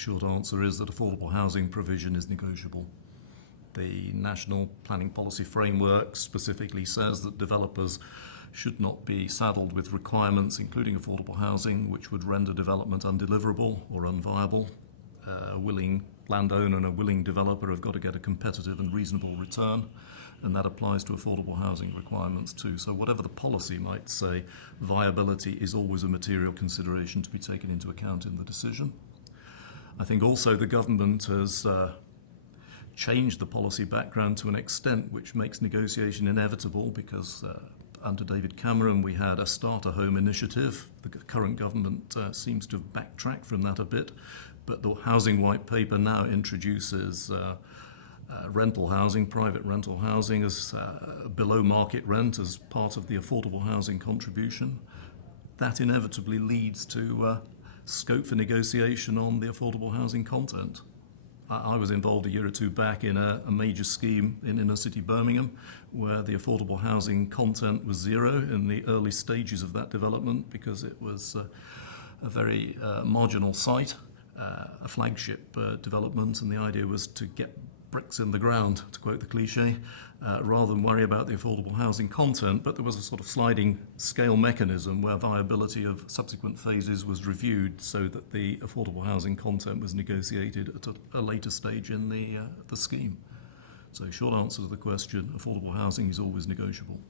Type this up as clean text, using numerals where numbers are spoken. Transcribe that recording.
short answer is that affordable housing provision is negotiable. The National Planning Policy Framework specifically says that developers should not be saddled with requirements, including affordable housing, which would render development undeliverable or unviable. A willing landowner and a willing developer have got to get a competitive and reasonable return, and that applies to affordable housing requirements too. So whatever the policy might say, viability is always a material consideration to be taken into account in the decision. I think also the government has changed the policy background to an extent which makes negotiation inevitable, because under David Cameron we had a starter home initiative. The current government seems to have backtracked from that a bit, but the housing white paper now introduces rental housing, private rental housing, as below market rent as part of the affordable housing contribution. That inevitably leads to scope for negotiation on the affordable housing content. I was involved a year or two back in a major scheme in inner city Birmingham where the affordable housing content was zero in the early stages of that development, because it was a very marginal site, a flagship development, and the idea was to get bricks in the ground, to quote the cliche, rather than worry about the affordable housing content. But there was a sort of sliding scale mechanism where viability of subsequent phases was reviewed so that the affordable housing content was negotiated at a later stage in the scheme. So short answer to the question, affordable housing is always negotiable.